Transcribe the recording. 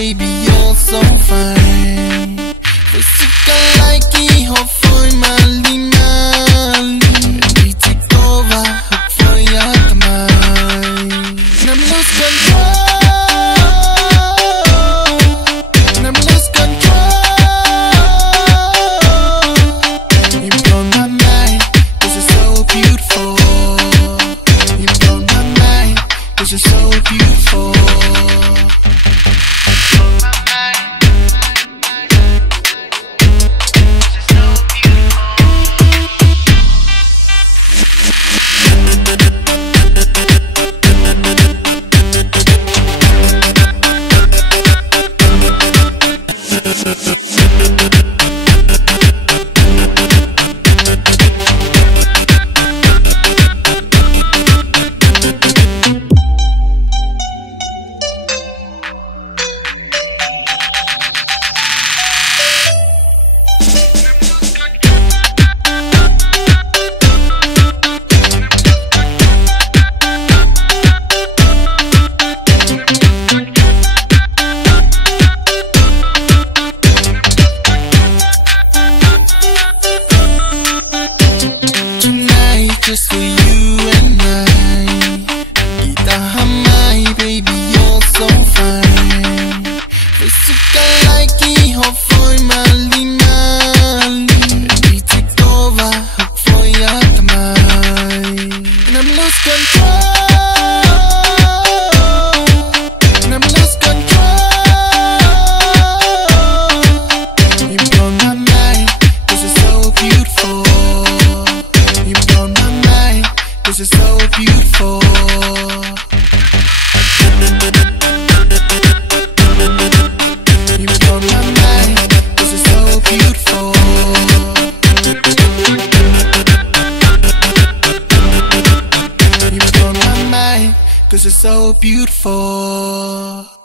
baby, you're so fine. Gusto ka like ho'y mali-mali. Hindi ko ba ho'y yatamay. I'm lose control. I'm lose control. You blow my mind, 'cause you're so beautiful. You blow my mind, 'cause you're so beautiful. Just for you and I. Kita hamay, baby, you're so fine. Gusto ka like ho'y mali-mali. Hindi ko ba ho'y yatamay. And I'm lose control. And I'm lose control. You blow my mind, 'cause you're so beautiful. You blow my mind, 'cause you're so beautiful. You blow my mind, 'cause you're so beautiful. You blow my mind, 'cause you're so beautiful.